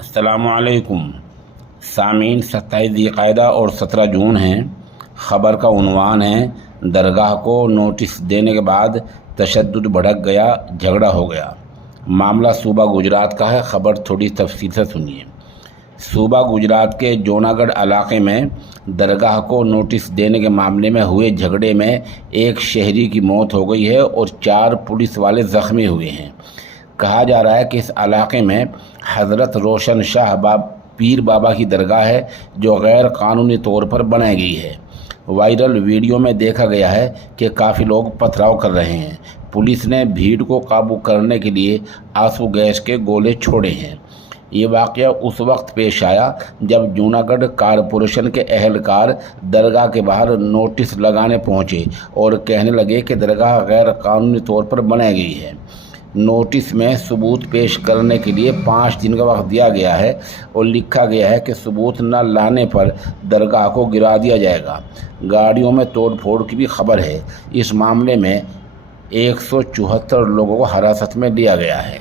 السلام علیکم سامعین، 27 ذی القعدہ اور 17 جون ہیں۔ خبر کا عنوان ہے درگاہ کو نوٹس دینے کے بعد تشدد بھڑک گیا، جھگڑا ہو گیا۔ معاملہ صوبہ گجرات کا ہے۔ خبر تھوڑی تفصیل سے سنیے۔ صوبہ گجرات کے جوناگڑھ علاقے میں درگاہ کو نوٹس دینے کے معاملے میں ہوئے جھگڑے میں ایک شہری کی موت ہو گئی ہے اور 4 پولیس والے زخمی ہوئے ہیں۔ کہا جا رہا ہے کہ اس علاقے میں حضرت روشن شاہ پیر بابا کی درگاہ ہے جو غیر قانونی طور پر بنائی گئی ہے۔ وائرل ویڈیو میں دیکھا گیا ہے کہ کافی لوگ پتھراؤ کر رہے ہیں۔ پولیس نے بھیڑ کو قابو کرنے کے لیے آنسو گیس کے گولے چھوڑے ہیں۔ یہ واقعہ اس وقت پیش آیا جب جوناگڑھ کارپوریشن کے اہلکار درگاہ کے باہر نوٹس لگانے پہنچے اور کہنے لگے کہ درگاہ غیر قانونی طور پر بنائی گئی ہے۔ نوٹس میں ثبوت پیش کرنے کے لیے 5 دن کا وقت دیا گیا ہے اور لکھا گیا ہے کہ ثبوت نہ لانے پر درگاہ کو گرا دیا جائے گا۔ گاڑیوں میں توڑ پھوڑ کی بھی خبر ہے۔ اس معاملے میں 174 لوگوں کو حراست میں لیا گیا ہے۔